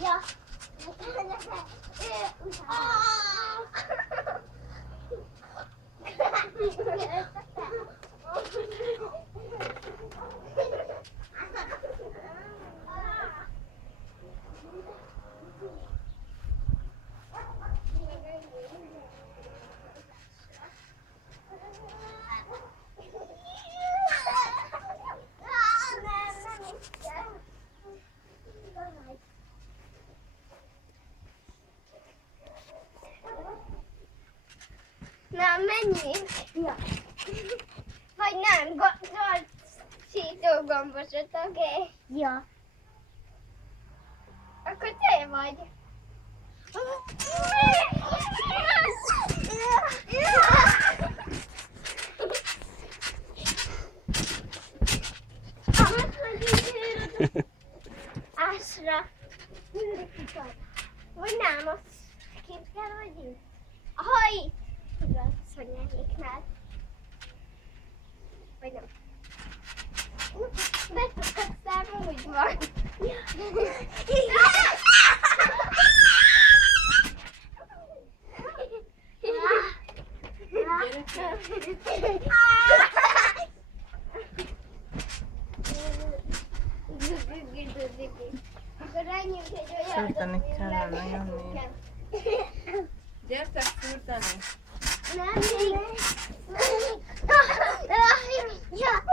Ja. Nem, menjünk. Ja. Vagy nem, sítógombosot, oké? Ja. Akkor te vagy. Ásra. Vagy nem, az kint kell vagyunk. Aha, itt. Tudod, szonyáéknál. Vagy nem. Betudtak számom, úgy van. Fürdeni kellene jönni. Gyertek fürdeni! Nem, ja.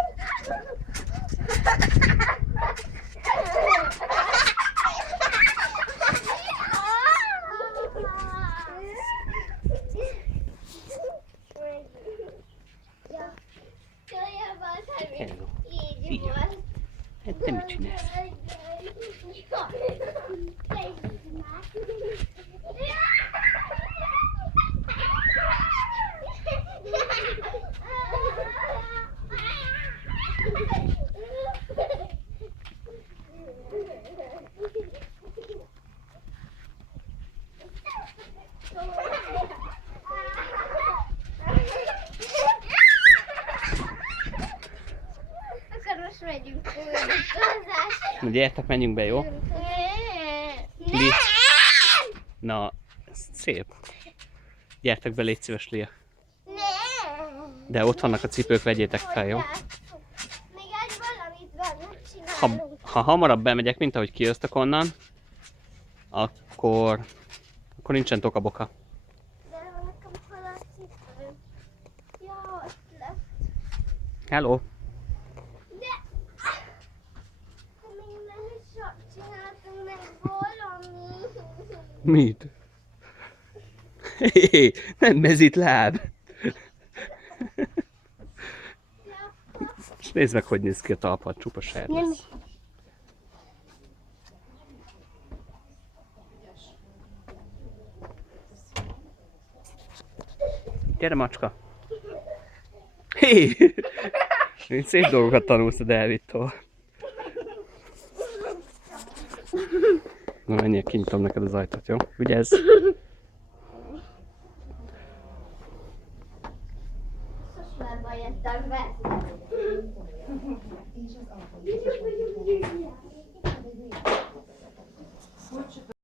Hello. Szia. Hát te mit csinálsz? Akkor most megyünk fordítozásra. Na gyertek, menjünk be, jó? Li. Na, ez szép. Gyertek be, légy szíves, Lia. De ott vannak a cipők, vegyétek fel, jó? Még egy valamit benne csinálunk. Ha hamarabb bemegyek, mint ahogy kijöztök onnan, akkor nincsen tokaboka. De nekem hol a cipő? Ja, ott lett. Hello. De még nem is csináltunk meg valami. Mit? Hé, nem mezitláb. És nézd meg, hogy néz ki a talpa, csupa sár Nem. lesz. Gyere, macska! Hé! Szép dolgokat tanulsz a Dávidtól. Na menjél, kinyitom neked az ajtót, jó? Vigyázz! Most már jöttem be.